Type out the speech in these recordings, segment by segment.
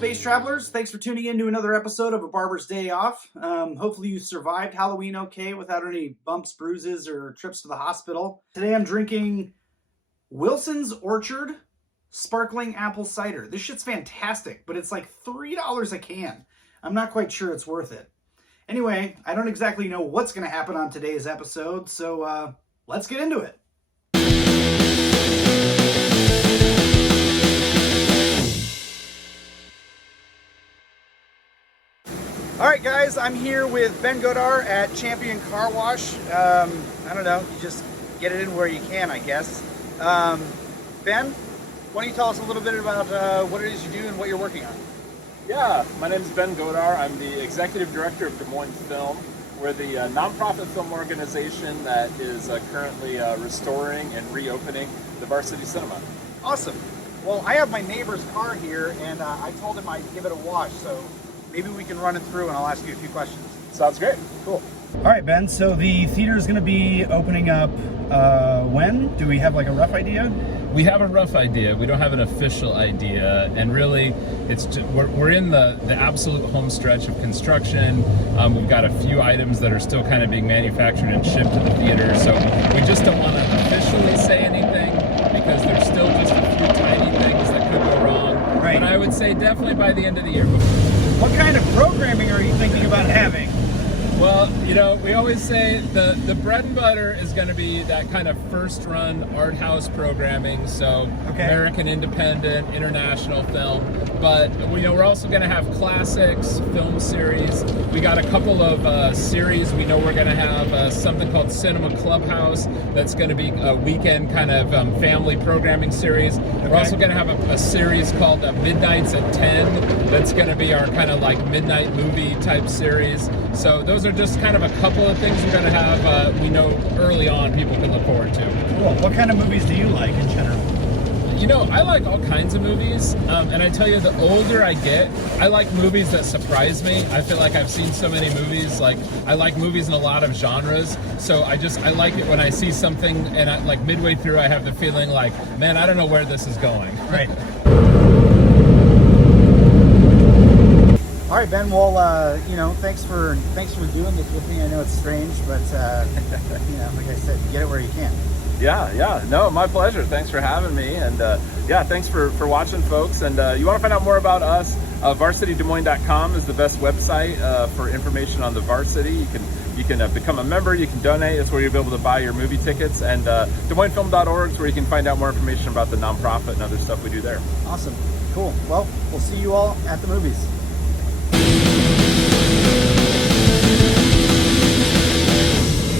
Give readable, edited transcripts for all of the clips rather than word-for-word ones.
space travelers. Thanks for tuning in to another episode of A Barbers Day Off. Hopefully you survived Halloween okay without any bumps, bruises, or trips to the hospital. Today I'm drinking Wilson's Orchard Sparkling Apple Cider. This shit's fantastic, but it's like $3 a can. I'm not quite sure it's worth it. Anyway, I don't exactly know what's going to happen on today's episode, so let's get into it. All right, guys, I'm here with Ben Godar at Champion Car Wash. I don't know, you just get it in where you can, I guess. Ben, why don't you tell us a little bit about what it is you do and what you're working on? Yeah, my name is Ben Godar. I'm the Executive Director of Des Moines Film. We're the nonprofit film organization that is currently restoring and reopening the Varsity Cinema. Awesome. Well, I have my neighbor's car here, and I told him I'd give it a wash, so maybe we can run it through and I'll ask you a few questions. Sounds great. Cool. All right, Ben, so the theater is going to be opening up when? Do we have like a rough idea? We have a rough idea. We don't have an official idea, and really, it's just, we're in the absolute home stretch of construction. We've got a few items that are still kind of being manufactured and shipped to the theater, so we just don't want to officially say anything because there's still just a few tiny things that could go wrong. Right. But I would say definitely by the end of the year. What kind of programming are you thinking about having? Well, you know, we always say the bread and butter is going to be that kind of first run art house programming, so okay. American independent, international film. But you know, we're also going to have classics, film series. We got a couple of series. We know we're going to have something called Cinema Clubhouse that's going to be a weekend kind of family programming series. Okay. We're also going to have a series called Midnights at 10 that's going to be our kind of like midnight movie type series. So those are just kind of a couple of things we're going to have, we know early on people can look forward to. Cool. What kind of movies do you like in general? You know, I like all kinds of movies, and I tell you, the older I get, I like movies that surprise me. I feel like I've seen so many movies, like, I like movies in a lot of genres, so I like it when I see something, and like midway through I have the feeling like, man, I don't know where this is going. Right. All right, Ben. Well, you know, thanks for doing this with me. I know it's strange, but you know, like I said, you get it where you can. Yeah. No, my pleasure. Thanks for having me, and yeah, thanks for watching, folks. And you want to find out more about us? VarsityDesMoines.com is the best website for information on the Varsity. You can become a member. You can donate. That's where you'll be able to buy your movie tickets. And DesMoinesFilm.org is where you can find out more information about the nonprofit and other stuff we do there. Awesome. Cool. Well, we'll see you all at the movies.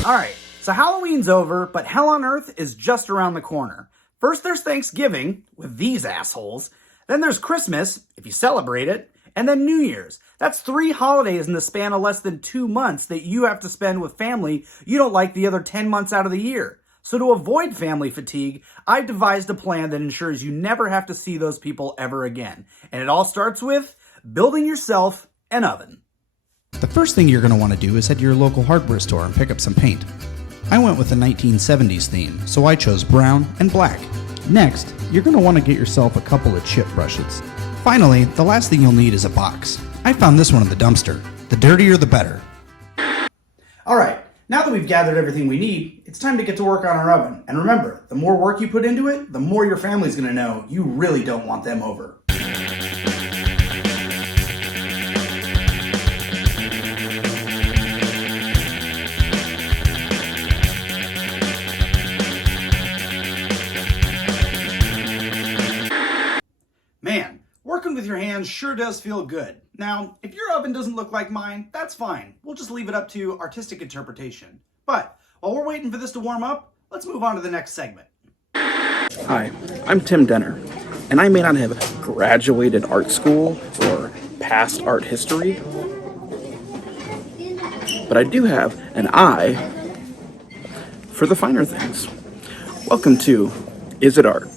All right, so Halloween's over, but hell on earth is just around the corner. First there's Thanksgiving, with these assholes. Then there's Christmas, if you celebrate it. And then New Year's. That's 3 holidays in the span of less than 2 months that you have to spend with family you don't like the other 10 months out of the year. So to avoid family fatigue, I've devised a plan that ensures you never have to see those people ever again. And it all starts with building yourself an oven. The first thing you're going to want to do is head to your local hardware store and pick up some paint. I went with a 1970s theme, so I chose brown and black. Next, you're going to want to get yourself a couple of chip brushes. Finally, the last thing you'll need is a box. I found this one in the dumpster. The dirtier the better. All right, now that we've gathered everything we need, it's time to get to work on our oven. And remember, the more work you put into it, the more your family's going to know you really don't want them over. Man, working with your hands sure does feel good. Now, if your oven doesn't look like mine, that's fine. We'll just leave it up to artistic interpretation. But while we're waiting for this to warm up, let's move on to the next segment. Hi, I'm Tim Denner, and I may not have graduated art school or passed art history, but I do have an eye for the finer things. Welcome to Is It Art?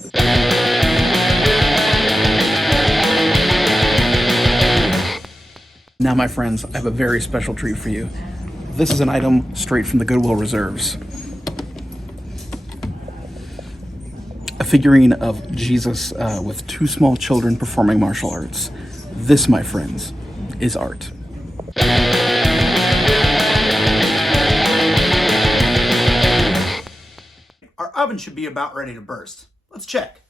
Now, my friends, I have a very special treat for you. This is an item straight from the Goodwill Reserves. A figurine of Jesus with two small children performing martial arts. This, my friends, is art. Our oven should be about ready to burst. Let's check.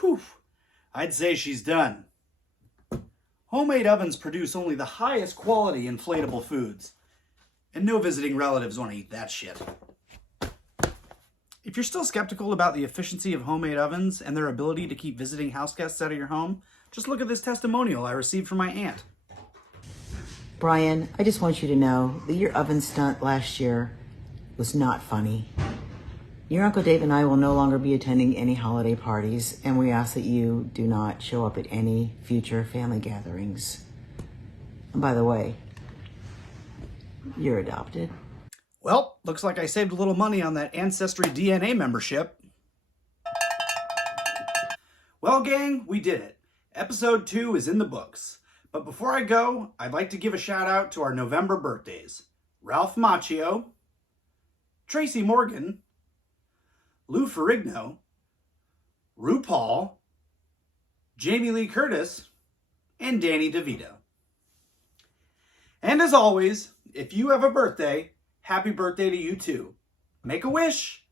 Whew. I'd say she's done. Homemade ovens produce only the highest quality inflatable foods, and no visiting relatives want to eat that shit. If you're still skeptical about the efficiency of homemade ovens and their ability to keep visiting house guests out of your home, just look at this testimonial I received from my aunt. Brian, I just want you to know that your oven stunt last year was not funny. Your Uncle Dave and I will no longer be attending any holiday parties, and we ask that you do not show up at any future family gatherings. And by the way, you're adopted. Well, looks like I saved a little money on that Ancestry DNA membership. Well, gang, we did it. Episode 2 is in the books. But before I go, I'd like to give a shout out to our November birthdays. Ralph Macchio, Tracy Morgan, Lou Ferrigno, RuPaul, Jamie Lee Curtis, and Danny DeVito. And as always, if you have a birthday, happy birthday to you too. Make a wish.